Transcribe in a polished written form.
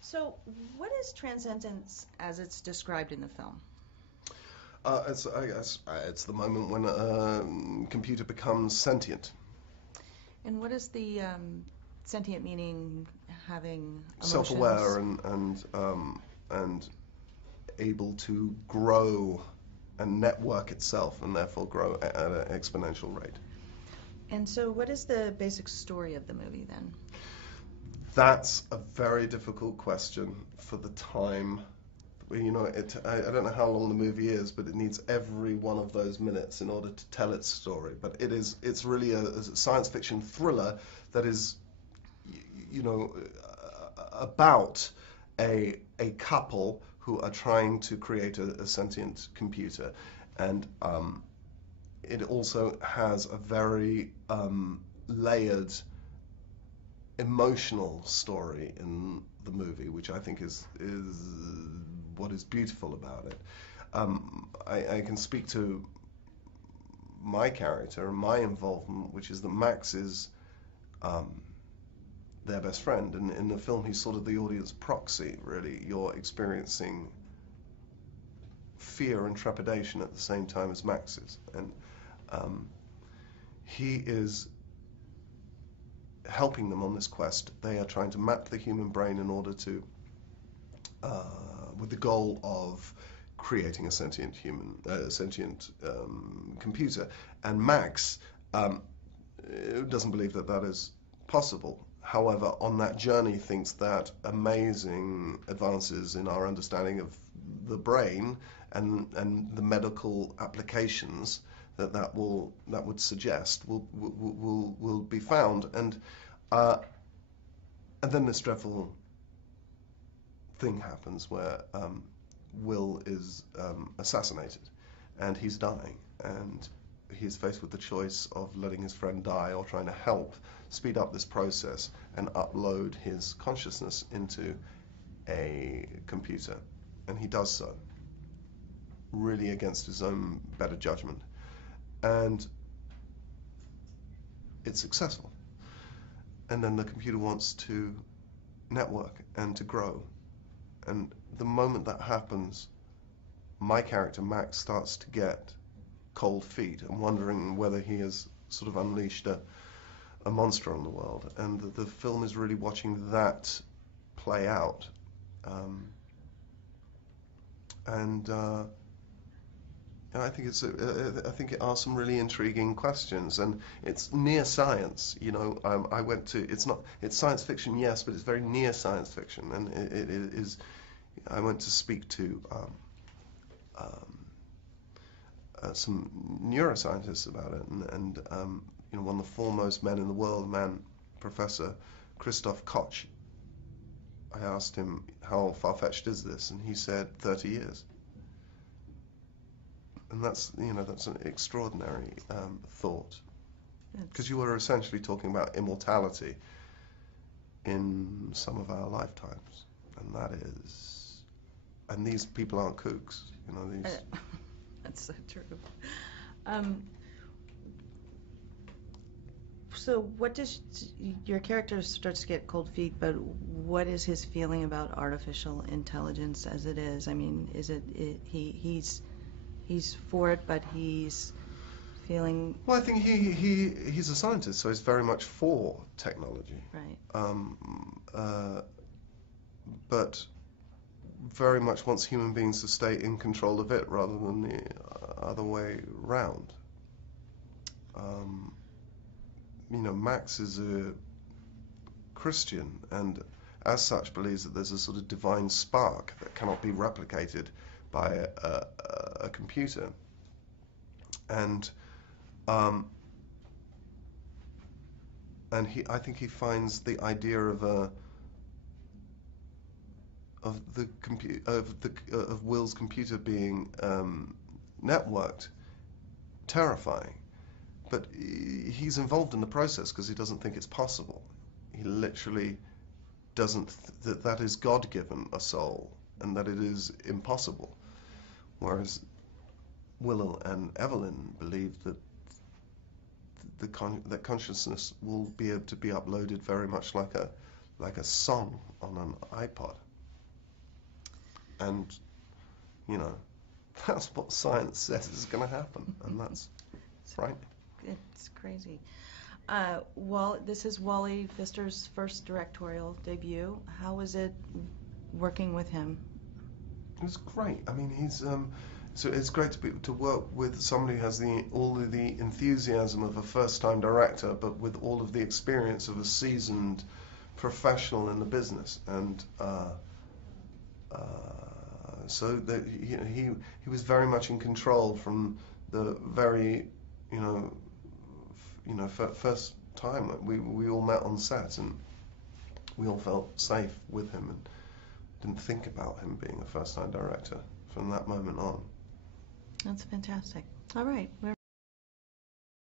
So, what is transcendence as it's described in the film? I guess it's the moment when a computer becomes sentient. And what is the sentient meaning? Having emotions? Self-aware and able to grow and network itself, and therefore grow at an exponential rate. And so, what is the basic story of the movie then? That's a very difficult question for the time. You know, I don't know how long the movie is, but it needs every one of those minutes in order to tell its story. But it's really a science fiction thriller that is, you know, about a couple who are trying to create a sentient computer, and it also has a very layered emotional story in the movie, which I think is what is beautiful about it. I can speak to my character and my involvement, which is that Max is their best friend, and in the film he's sort of the audience proxy, really. You're experiencing fear and trepidation at the same time as Max is, and he is helping them on this quest. They are trying to map the human brain in order to, with the goal of creating a sentient computer. And Max doesn't believe that that is possible. However, on that journey, thinks that amazing advances in our understanding of the brain and the medical applications that would suggest will be found, and then this dreadful thing happens where Will is assassinated, and he's dying, and he's faced with the choice of letting his friend die or trying to help speed up this process and upload his consciousness into a computer, and he does so, really against his own better judgment. And it's successful. And then the computer wants to network and to grow. And the moment that happens, my character, Max, starts to get cold feet and wondering whether he has sort of unleashed a monster on the world. And the film is really watching that play out. I think I think it asks some really intriguing questions, and it's near science. You know, it's science fiction, yes, but it's very near science fiction, and it is. I went to speak to some neuroscientists about it, and you know, one of the foremost men in the world, Professor Christoph Koch. I asked him, how far-fetched is this, and he said 30 years. And that's an extraordinary thought, because you were essentially talking about immortality in some of our lifetimes, and these people aren't kooks, you know. These. That's so true. So, what does your character starts to get cold feet? But what is his feeling about artificial intelligence as it is? I mean, is he's for it, but he's feeling. Well, I think he's a scientist, so he's very much for technology. Right. But very much wants human beings to stay in control of it rather than the other way round. You know, Max is a Christian, and as such believes that there's a sort of divine spark that cannot be replicated by a computer, and I think he finds the idea of Will's computer being networked terrifying, but he's involved in the process because he doesn't think it's possible. He literally doesn't that is God-given a soul, and that it is impossible. Whereas Willow and Evelyn believe that that consciousness will be able to be uploaded very much like a song on an iPod. And, you know, that's what science says is going to happen, and that's right. It's crazy. This is Wally Pfister's first directorial debut. How was it working with him? It was great. I mean, he's so it's great to work with somebody who has all of the enthusiasm of a first-time director, but with all of the experience of a seasoned professional in the business. And so that he was very much in control from the very first time we all met on set, and we all felt safe with him and didn't think about him being a first-time director from that moment on. That's fantastic. All right.